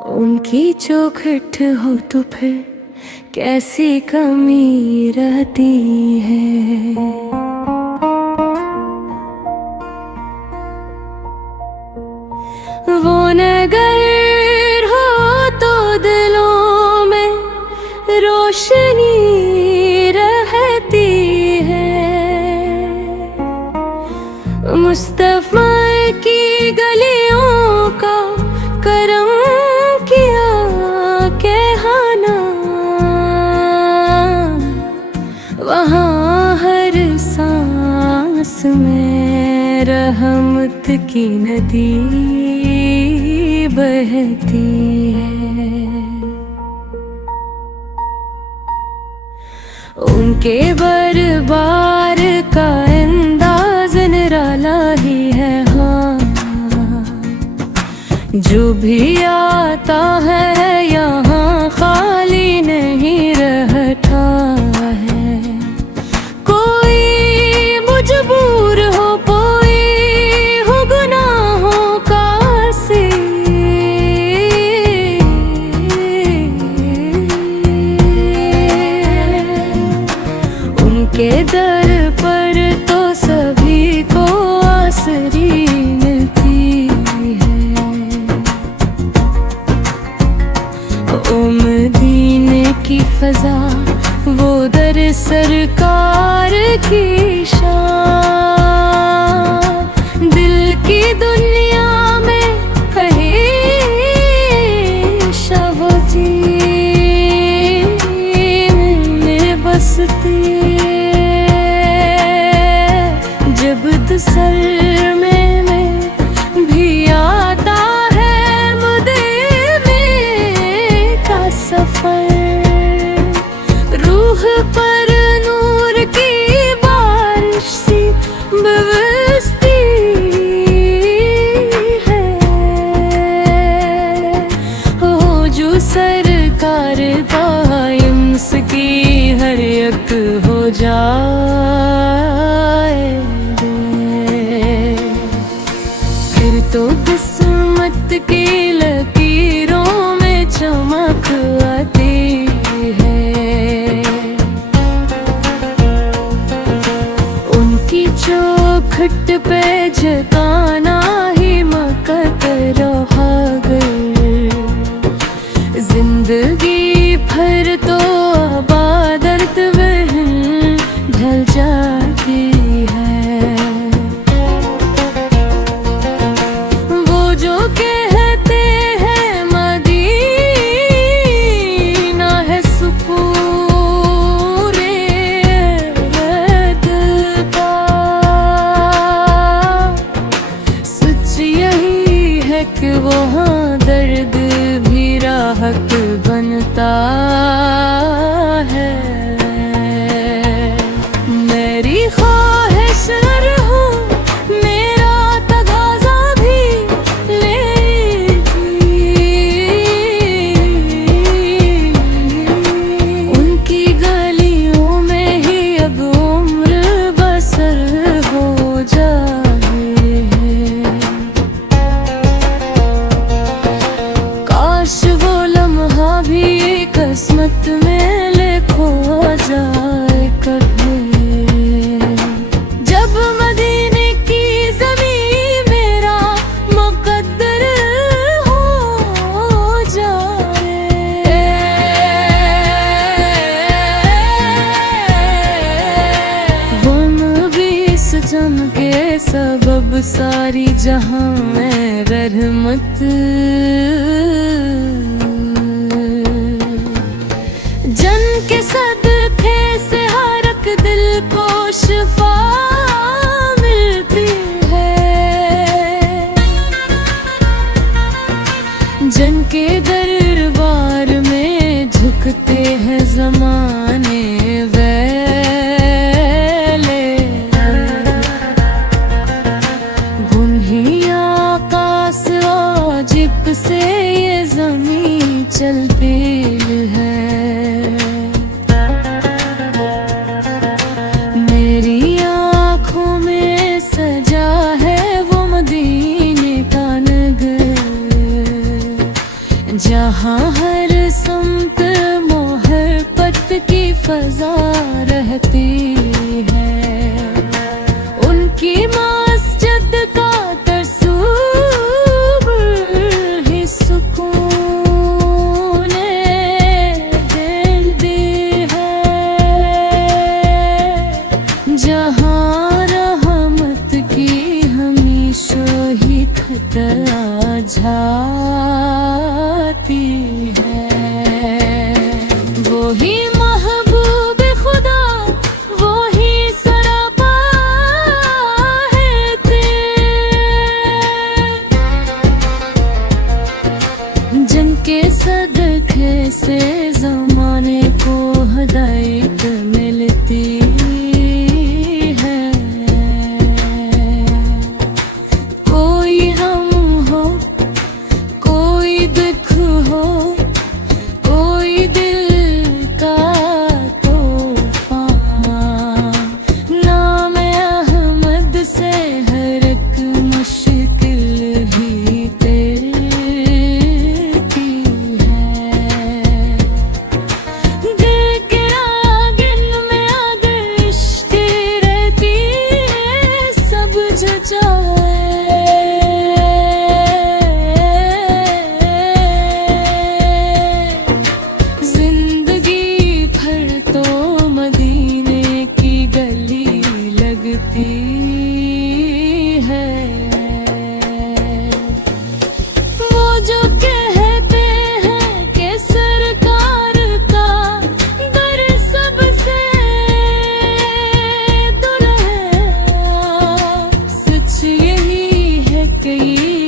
उनकी चौखट हो तो फिर कैसी कमी रहती है। वो नगर हो तो दिलों में रोशनी रहती है। मुस्तफा की गलियों का करम किया कहना, वहाँ हर सांस में रहमत की नदी बहती है। उनके बरबार का अंदाज निराला ही है। हाँ, जो भी आता है यहाँ खाली नहीं रहता है। कोई मजबूर हो, कोई हो गुनाहों का आसी, उनके दर पर तो सभी को आसरी मिलती है। ओ मदीने की फजा, वो दर सरकार की शान, दिल की दुनिया में हमेशा वो में बसती। जब दुसर में भी आता है मदीने का सफर, रूह पर नूर की बारिश सी बरसती है। हो जो सरकार दाइम की हर एक हो जाए, फिर तो किस्मत की लकीरों में चमक आती है। उनकी चौखट पे झकाना ही मुकद्दर हो गई। जिंदगी भर तो आबादत वहीं ढल जाती है। वो जो कहते हैं मदीना है सुकून दिल का, सच यही है कि वहाँ दर्द भी राहत बनता है। मेरी ख्वाहिश रहूं, मेरा तगाजा भी लेगी। उनकी गलियों में ही अब उम्र बसर हो जाए। काश वो लम्हा भी किस्मत में लिखो जाए कभी, जब मदीने की ज़मीं मेरा मुकद्दर हो जाए। वो नबी इस जम के सबब सारी जहां में रहमत, जन के सदके से हर एक दिल को शिफा मिलती है। जन के दरबार में झुकते हैं ज़माने वेले, गुनहिया आकाश वाजिब से ये ज़मीं चलती है। मेरी आँखों में सजा है वो मदीने का नगर, ही खतरा झाती है। वो ही महबूब खुदा, वो ही सरापा है जिनके सदक़े से ज़माने को हिदायत मिलती है। कोई हम हो, कोई दुख हो, कोई दिल का तूफ़ान, नाम अहमद से हर एक मुश्किल ही तेरती है। दिल के आंगन में अगर इश्क़ रहती है, सब जो चाहे जिंदगी भर तो मदीने की गली लगती है। वो जो कहते हैं कि सरकार का दर सबसे दुल्हा, सच यही है कि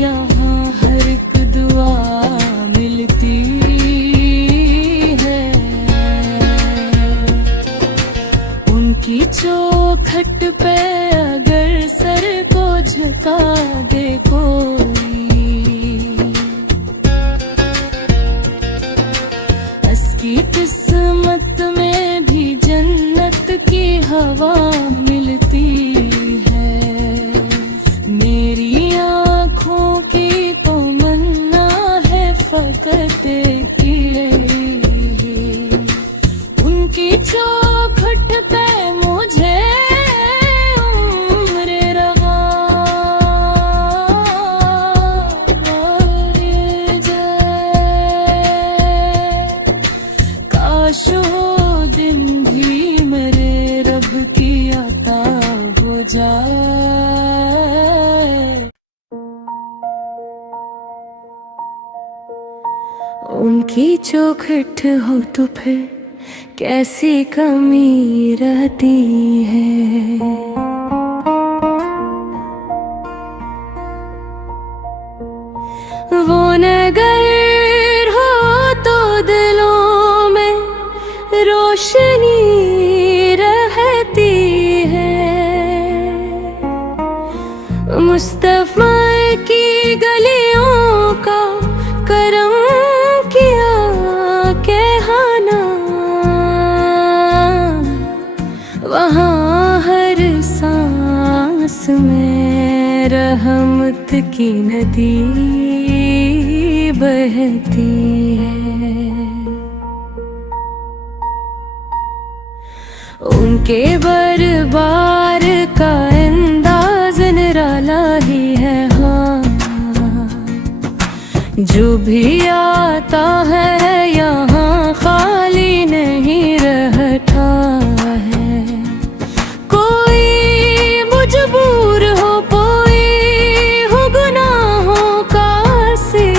यहाँ हर एक दुआ मिलती है। उनकी चौखट पे अगर सर को झुका दे कोई, उसकी किस्मत में भी जन्नत की हवा मिलती है। मेरी आँखों की तो मन्ना है फ़कत की उनकी चौखट पे मुझे उम्र रवा जाए। काश वो दिन भी मेरे रब की अता हो जाए। उनकी चौखट हो तो फिर कैसी कमी रहती है। वो नगर हो तो दिलों में रोशनी रहती है। मुस्तफा की गलियों का करम किया कहना, वहाँ हर सांस में रहमत की नदी बहती है। उनके बरबार का अंदाज़ निराला ही है। हाँ, जो भी आता है यहाँ खाली नहीं रहता है। कोई मजबूर हो, कोई हो गुनाहों का आसी,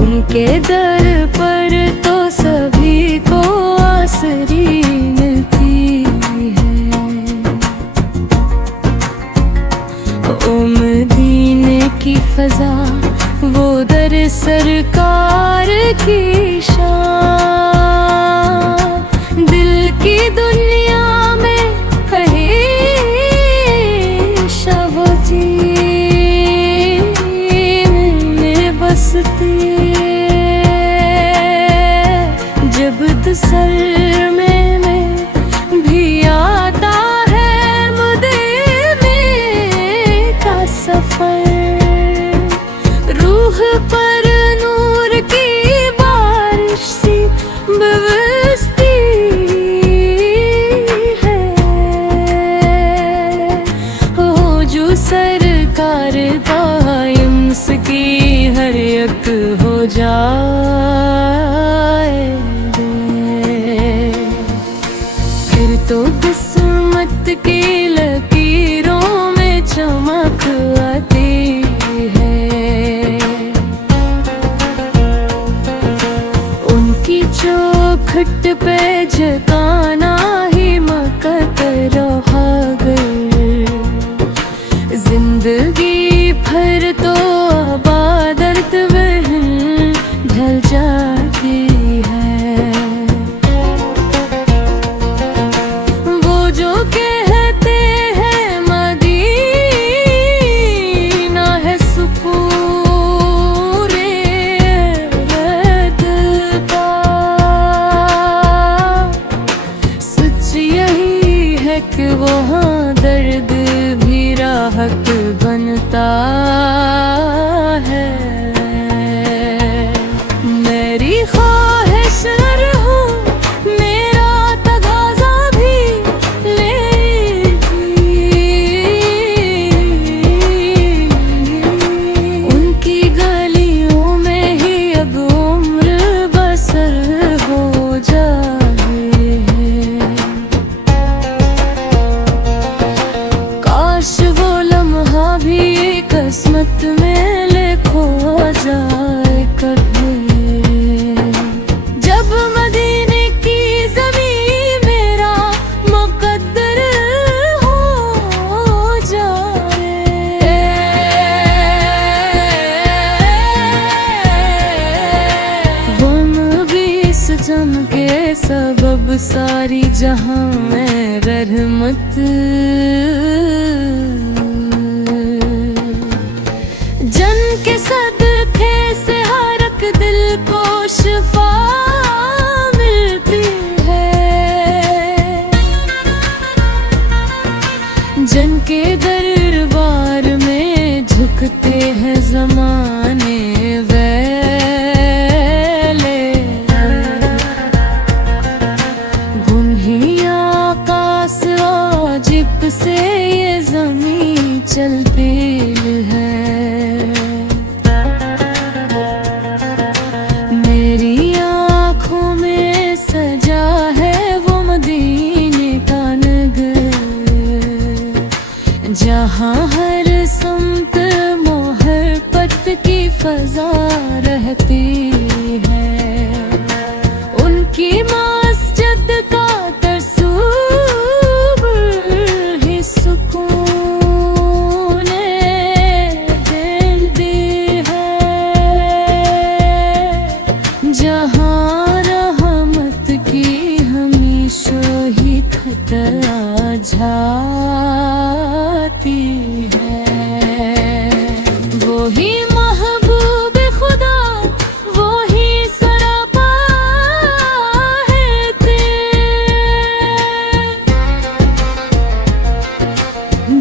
उनके दर पर तो सभी को आसरी मिलती है। ओ मदीने की फजा, वो दर सरकार की शान, दिल की दुनिया में हमेशा वो चीज़ में बसती। जब दुसर में भी आता है मदीने का सफर, रूह पर नूर की बारिश सी बरसती तो किस्मत की लकीरों में चमक आती है। उनकी चौखट पे झकाना ही मकत रहा गर। जिंदगी भर तो आबादत वहन ढल जाती है। वो जो कहते हैं मदीना है सुकूरे दिल का, सच यही है कि वहाँ दर्द भी राहत बनता है। मेरी ख्वाहिश अगर हो मेरा तगाजा भी लेगी। उनकी गलियों में ही अब उम्र बसर हो जाए। काश वो लम्हा भी किस्मत में लिखो जाए कभी, जब मदीने की ज़मीं मेरा मुक़द्दर हो जाए। गम भी इस जम के सबब सारी जहां में रहमत। जन के सदक़े से हर एक दिल को शिफा मिलती है। जन के दरबार में झुकते हैं ज़माने वेले। गुनहिया आकाश वाजिब से ये ज़मीं चलती है। मेरी आँखों में सजा है वो मदीने का नगर, जहाँ हर सम्त मोहब्बत की फ़ज़ा रहती है। उनकी मस्जिद का तरसूब ही सुकून देती है, जहाँ रहमत की हमेशा ही खतरा झाती है। वो ही महबूब खुदा, वो ही सरापा है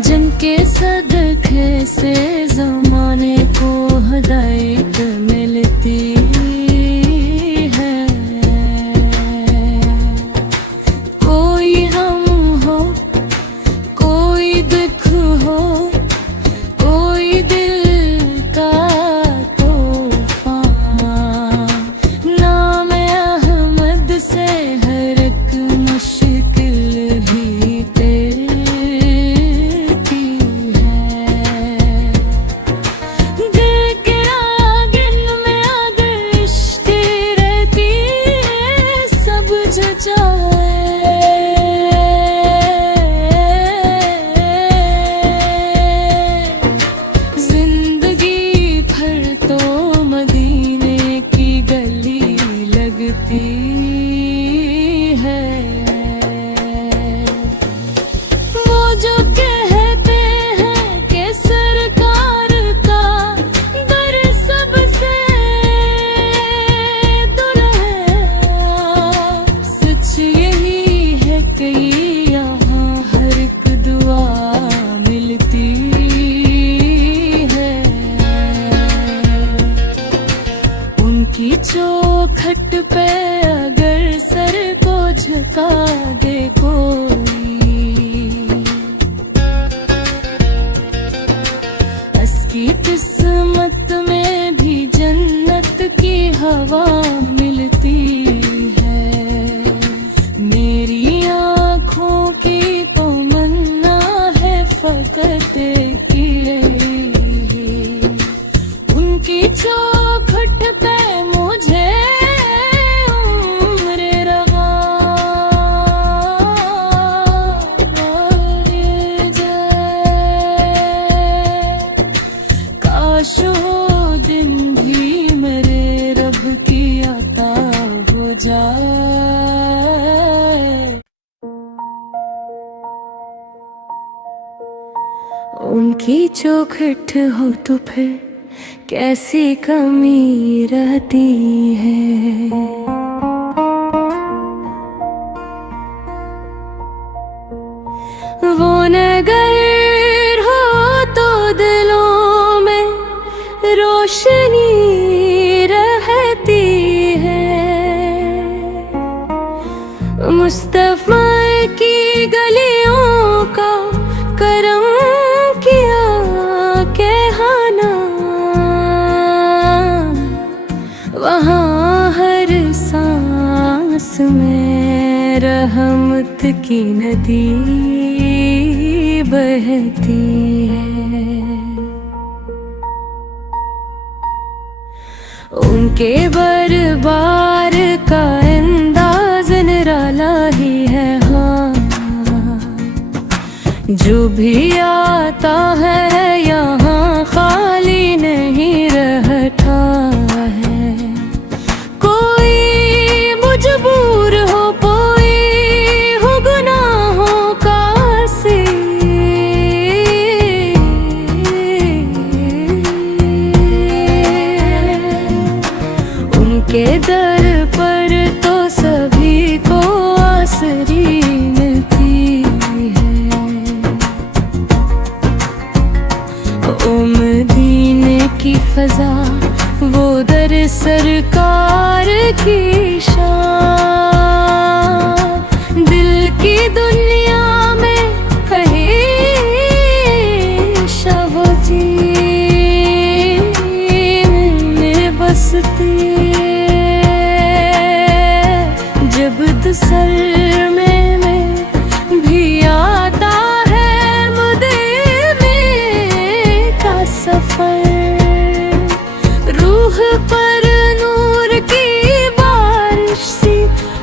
जिनके सदक़े से ज़माने को हिदायत मिलती है। कोई हम हो, कोई दुख हो, कोई दिल का तूफ़ान, नाम अहमद से हर एक मुश्किल ही तेरती है। दिल के आंगन में अगर इश्क़ रहती है सब जाए। जिंदगी भर तो मदीने की गली लगती है। वो जो कहते हैं कि सरकार का दर सबसे दुल्हन, सच यही है कि यहाँ हर एक दुआ मिलती है। उनकी चौखट पे अगर सर को झुका दे कोई, उसकी किस्मत में भी जन्नत की हवा मिलती है। मेरी आँखों उनकी चौखट हो तो फिर कैसी कमी रहती है। वो नगर हो तो दिलों में रोशनी रहती है। मुस्तफा की गलियों का करम किया कहना, वहाँ हर सांस में रहमत की नदी बहती है। उनके बरबार का अंदाज़ निराला ही है। हाँ, जो भी आता है यहाँ खाली नहीं रहता है। कोई मजबूर हो, कोई हो गुनाहों का आसी, उनके दर पर तो सभी को आसरी मिलती है। ओ मदीने की फजा, वो दर सरकार की शान, दिल की दुनिया में हमेशा वो चीज़ में बसती। जब दुसर में भी आता है मदीने का सफर, रूह पर नूर की बारिश सी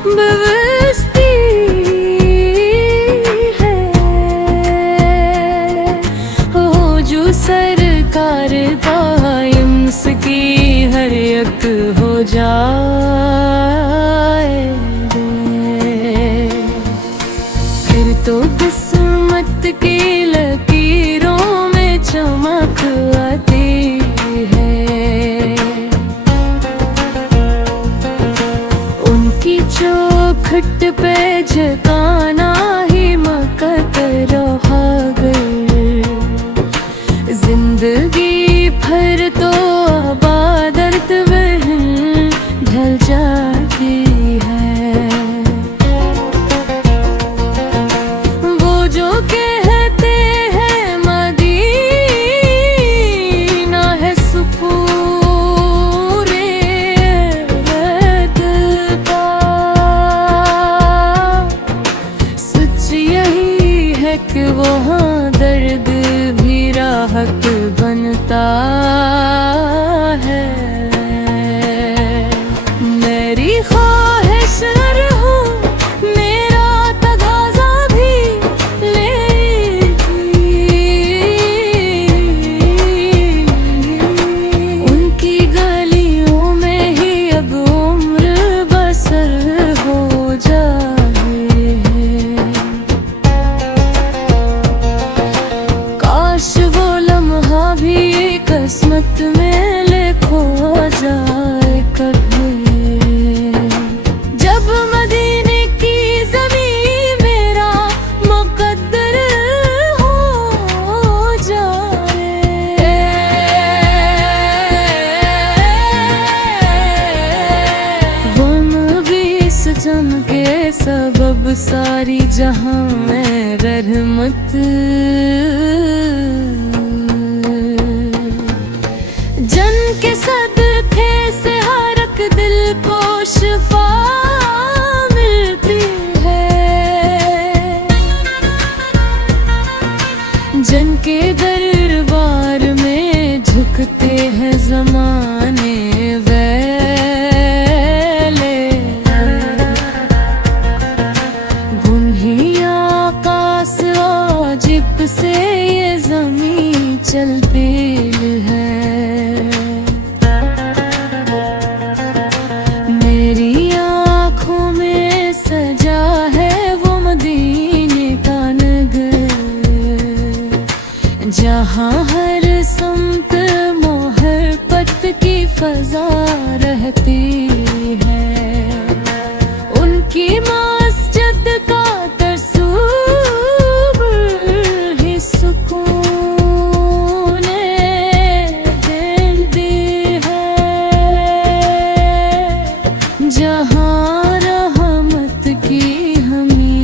बरसती है। हो जो सरकार दाइम की हर एक हो जाए, फिर तो किस्मत की लकीरों में चमक आती है। उनकी चौखट पे झकाना ही मकत रहा गर, जिंदगी भर तो आबादत वहीं ढल जाती है। वो जो कहते हैं मदीना है सुकून दिल का, सच यही है कि वहाँ दर्द भी राहत बनता है। मेरी ख्वाहिश अगर हो, मेरा तगाज़ा भी लेगी। उनकी गलियों में ही अब उम्र बसर हो जाए। काश वो लम्हा भी किस्मत में लिखो जाए कभी, जब मदीने की ज़मीं मेरा मुक़द्दर हो जाए। वो नबी सजम के सबब सारी जहां में रहमत, जन के सदक़े से हर एक दिल को शिफा मिलती है। जन के दरबार में झुकते हैं ज़माने वेले, गुनहिया आकाश वाजिब से ये ज़मीं चलती है। मेरी आँखों में सजा है वो मदीने का नगर,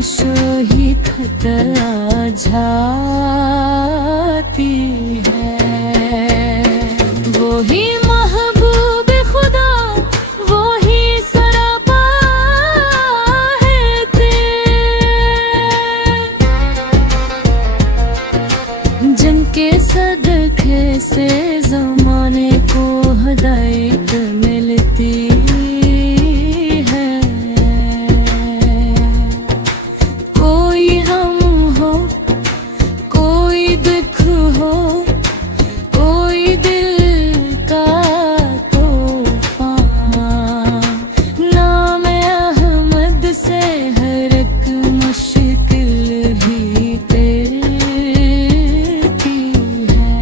ही खतरा जाती है। वो ही महबूब खुदा, वो ही सरापा है जिनके सदक़े से ज़माने को हिदायत मिलती है। कोई हम हो, कोई दुख हो, कोई दिल का तूफ़ान, नाम अहमद से हर एक मुश्किल ही तेरती है।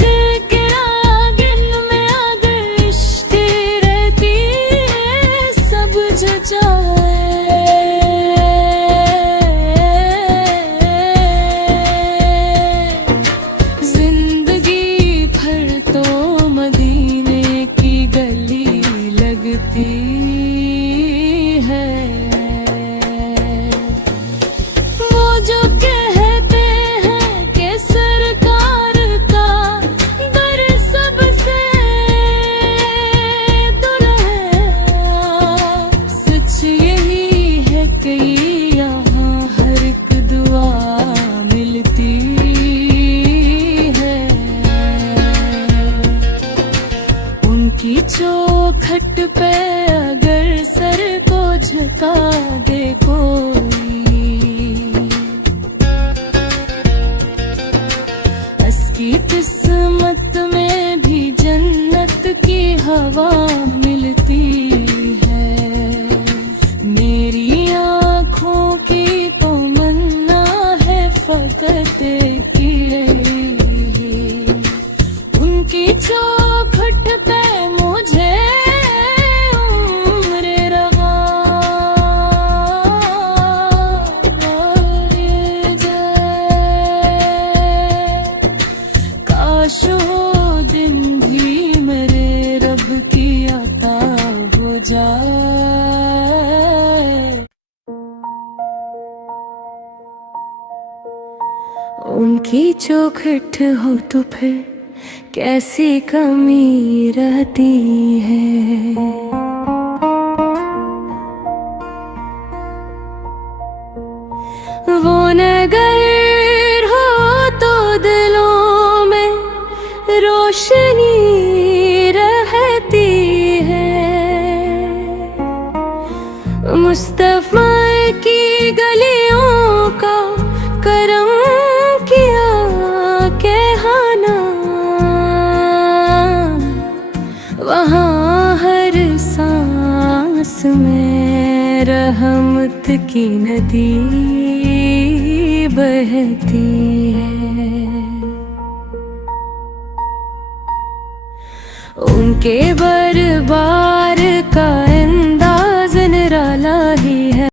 दिल के आंगन में अगर इश्क रहती है, सब जो जाए जिंदगी भर तो मदीने की गली लगती है। वो जो कहते हैं कि सरकार का दर सबसे दुल्हा, सच यही है कि यहाँ हर एक दुआ मिलती है। उनकी चौखट पे अगर सर को झुका दे कोई, उसकी किस्मत में भी जन्नत की हवा मिलती है। मेरी आँखों की तो मन्ना है फकत की रही, उनकी चौखट पे मुझे उम्र रवा जाए। काश वो दिन भी मेरे रब की अता हो जाए। उनकी चौखट हो तो फिर कैसी कमी रहती है। वो नगर हो तो दिलों में रोशनी रहती है। मुस्तफा की गलियों का करम किया कहना, वहाँ हर सांस में रहमत की नदी बहती है। उनके बरबार का